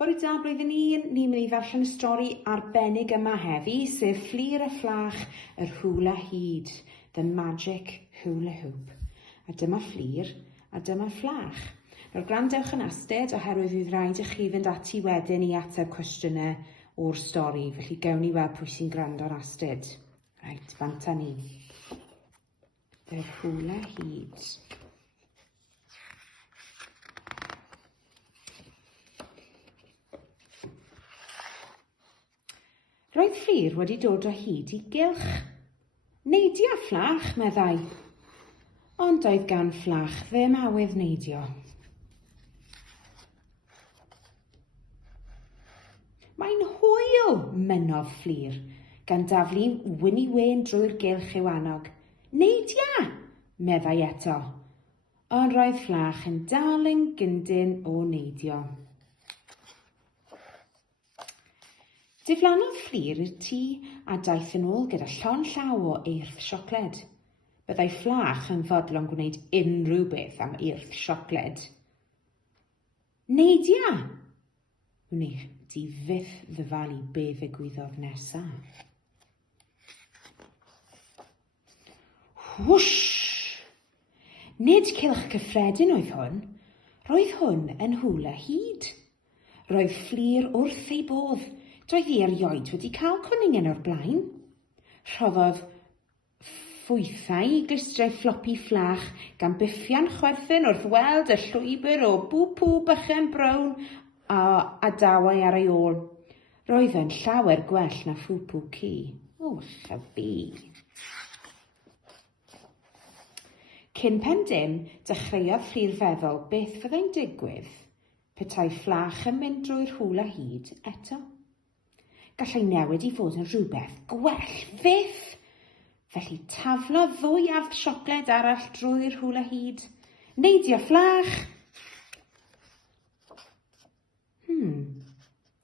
Bore da blwyddyn 1, ni'n mynd i ddarllen y stori arbennig yma heddi, sef Fflur a Fflach, yr Hwla Hud, The Magic Hwla Hud. A dyma Fflur, a dyma Fflach. Nawr gwrandewch yn asted oherwydd fydd rhaid i chi fynd ati wedyn i ateb cwestiynau o'r stori, felly gewn ni weld pwy sy'n gwrando ar asted. Reit, banta ni. The Hwla Hud. Roedd Fflur wedi dod o hyd i gylch. Neidio Fflach, meddai. Ond doedd gan Fflach ddim awydd neidio. Mae'n hwyl, mynnodd Fflur, gan daflu wyn i wen drwy'r gylch i'w annog. Neidia, meddai eto. Ond roedd Fflach yn dal yn gyndyn o neidio. Diflannodd Fflur i'r tŷ a daeth yn ôl gyda llon llaw o eirth siocled. Byddai Fflach yn fodlon gwneud unrhyw beth am eirth siocled. Neidia! Wneud di fyth ddyfalu be ddigwyddodd nesaf. Whoosh! Nid cylch cyffredin oedd hwn. Roedd hwn yn Hwla Hud. Roedd Fflur wrth ei bodd. Doedd hi erioed wedi cael cwningen o'r blaen. Rhoddodd ffwythau i glistrau floppy Fflach gan biffian chwerthin wrth weld y llwybr o bw-pw bychen brown a dawau ar ei ôl. Roedd yn llawer gwell na ffw-pw ci. O, chyfi. Cyn pen dim, dechreuodd Fflur feddwl beth fyddai'n digwydd petai Fflach yn mynd drwy'r Hwla Hud eto. Gallai newid i fod yn rhywbeth gwell fyth. Felly taflo ddwy arth siocled arall drwy'r Hwla Hud. Neidio Fflach!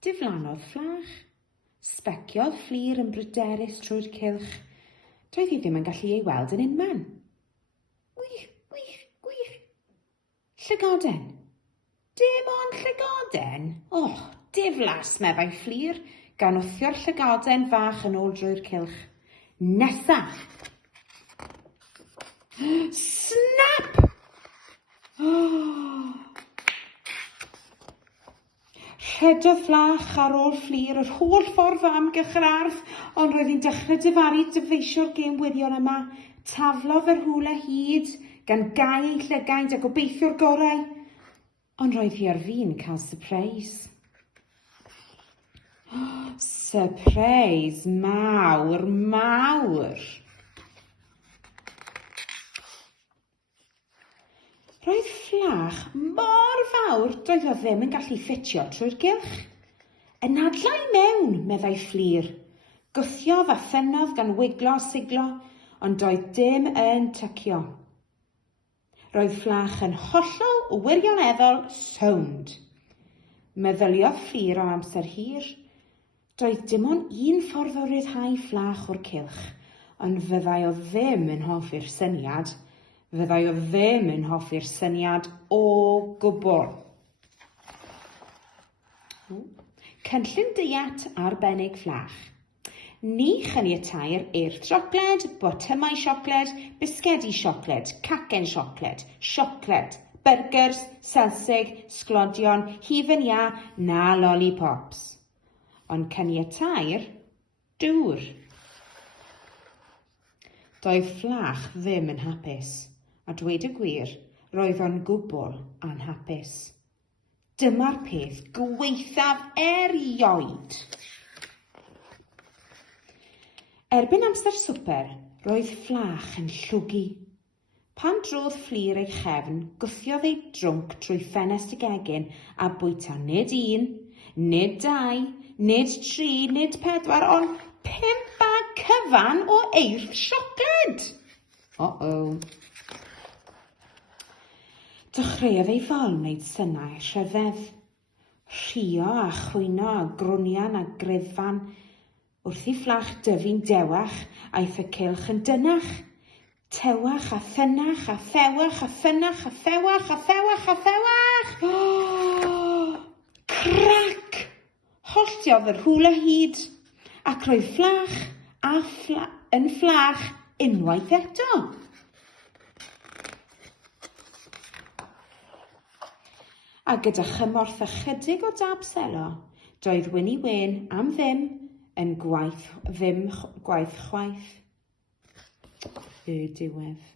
Diflannodd Fflach. Sbeciodd Fflur yn bryderus trwy'r cylch. Doedd hi ddim yn gallu ei weld yn unman. Wych, wych, wych. Llygoden. Dim ond llygoden? O, diflas, meddai Fflur, gan wthio'r llygoden fach yn ôl drwy'r cylch. Nesaf! Snap! Rhedodd Fflach ar ôl Fflur yr holl ffordd am amgylch yr ardd, ond roedd hi'n dechrau dyfaru dyfeisio'r gêm wirion yma. Taflodd yr Hwla Hud gan gau ei llygaid a gobeithio'r gorau. Ond roedd hi ar fin cael surprise. Surprise mawr, mawr. Roedd Fflach mor fawr doedd o ddim yn gallu ffitio trwy'r gylch. Anadlau mewn, meddai Fflur. Gwthiodd a thynnodd gan wiglo a siglo, ond doedd dim yn tycio. Roedd Fflach yn hollol wirioneddol sownd. Meddyliodd Fflur o amser hir. Doedd dim ond un ffordd o ryddhau Fflach o'r cylch, ond fyddai o ddim yn hoffi'r syniad. Fyddai o ddim yn hoffi'r syniad o gwbl. Cynllun diet arbennig Fflach. Ni chyniatai'r eirth siocled, botymau siocled, bisgedi siocled, cacen siocled, siocled, burgers, selsig, sglodion, hufen iâ na lollipops. Ond caniatai'r dŵr. Doedd Fflach ddim yn hapus, a dweud y gwir, roedd o'n gwbl anhapus. Dyma'r peth gweithaf erioed. Erbyn amser swper, roedd Fflach yn llwgu. Pan drodd Fflur ei chefn, gwthiodd ei drwnc trwy ffenest y gegin a bwyta nid un, nid dau, nid tri, nid pedwar, ond 5 bag cyfan o eirth siocled. Dechreuodd ei fol wneud synnau rhyfedd. Rhio a chwyno a grwnian a griffan. Wrth i Fflach dyfu'n dewach, aeth y cylch yn dynach. Tewach a thynach a thewach a ffynach a thewach a thewach a thewach. Crac! gweithiodd yr Hwla Hud, ac roedd Fflach yn Fflach unwaith eto. A gyda chymorth ychydig o dabselo, doedd Wini Wyn am ddim yn gwaith chwaith. Y diwedd.